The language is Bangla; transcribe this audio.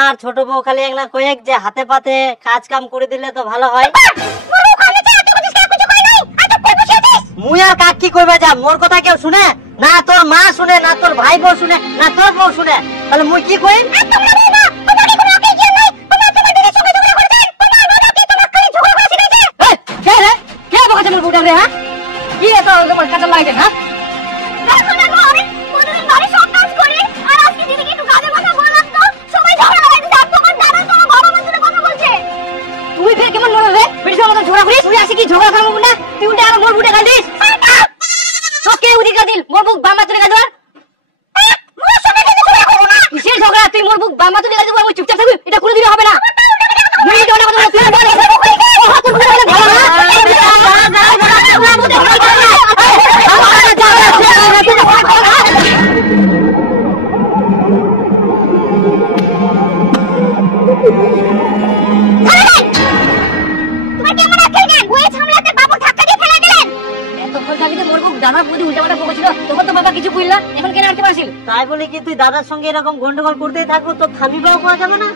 আর ছোট বউ খালি একলা কয়েক যে হাতে পাতে কাজ কাম করে দিলে তো ভালো হয়। মুই আর কাক কি কইবা যা, মোর কথা কেউ শুনে না? তোর মা শুনে না, তোর ভাই বউ শুনে না, তোর বউ শুনে? তাহলে মুই কি কই? কি এত তোমার কাটা লাগে না? তুই ফের কেমন মনে রে? বিড়ির মতো ঝগড়া করিস? তুই আসি কি ঝগড়া খাবো না? তুই উল্টে আর মোর বুটে গাল দিস? তো কে উদি গাল দিল? মোর বুক বামা তুলে গাল দিবার? কিসের ঝগড়া? তুই মোর বুক বামা তুলে গাল দিবি, আমি চুপচাপ থাকবি? এটা কোনোদিনও হবে না। মুই এটা অনেক কথা তুই বল। ও হাত তুলে গাল ভালো না। তাই বলে কি তুই দাদার সঙ্গে এরকম গন্ডগোল করতেই থাকবো? তো থামিবাও পাওয়া যাবে না।